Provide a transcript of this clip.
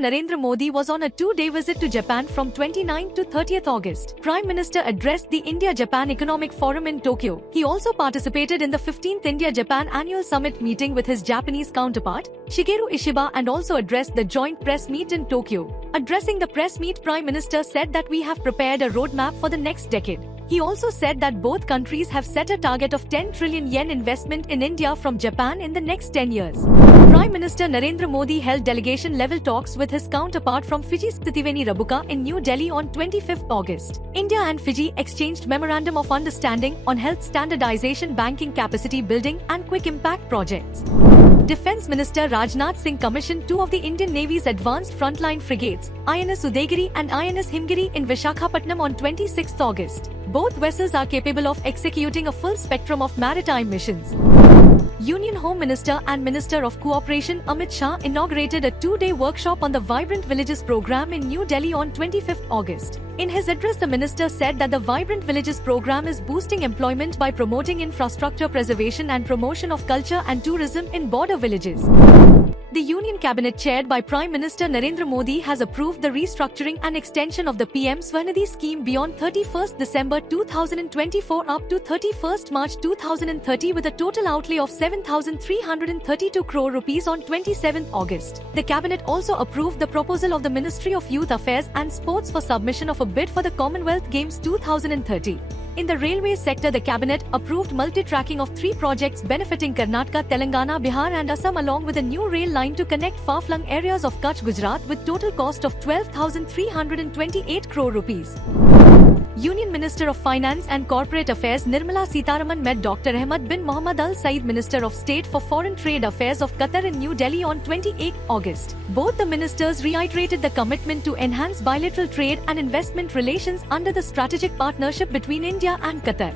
Narendra Modi was on a two-day visit to Japan from 29 to 30th August. Prime Minister addressed the India-Japan Economic Forum in Tokyo. He also participated in the 15th India-Japan Annual Summit meeting with his Japanese counterpart, Shigeru Ishiba, and also addressed the joint press meet in Tokyo. Addressing the press meet, Prime Minister said that we have prepared a roadmap for the next decade. He also said that both countries have set a target of 10 trillion yen investment in India from Japan in the next 10 years. Prime Minister Narendra Modi held delegation-level talks with his counterpart from Fiji, Sitiveni Rabuka, in New Delhi on 25th August. India and Fiji exchanged Memorandum of Understanding on health standardization, banking capacity building, and quick impact projects. Defence Minister Rajnath Singh commissioned two of the Indian Navy's advanced frontline frigates, INS Udaygiri and INS Himgiri, in Visakhapatnam on 26th August. Both vessels are capable of executing a full spectrum of maritime missions. Union Home Minister and Minister of Cooperation Amit Shah inaugurated a two-day workshop on the Vibrant Villages program in New Delhi on 25th August. In his address, the minister said that the Vibrant Villages program is boosting employment by promoting infrastructure preservation and promotion of culture and tourism in border villages. The Union Cabinet chaired by Prime Minister Narendra Modi has approved the restructuring and extension of the PM Swarnidhi scheme beyond 31st December 2024 up to 31st March 2030 with a total outlay of 7,332 crore rupees on 27th August. The Cabinet also approved the proposal of the Ministry of Youth Affairs and Sports for submission of a bid for the Commonwealth Games 2030. In the railway sector, the Cabinet approved multi-tracking of 3 projects benefiting Karnataka, Telangana, Bihar and Assam, along with a new rail line to connect far-flung areas of Kutch, Gujarat, with total cost of 12,328 crore rupees. Union Minister of Finance and Corporate Affairs Nirmala Sitharaman met Dr. Ahmed bin Mohammed Al Saeed, Minister of State for Foreign Trade Affairs of Qatar, in New Delhi on 28 August. Both the ministers reiterated the commitment to enhance bilateral trade and investment relations under the strategic partnership between India and Qatar.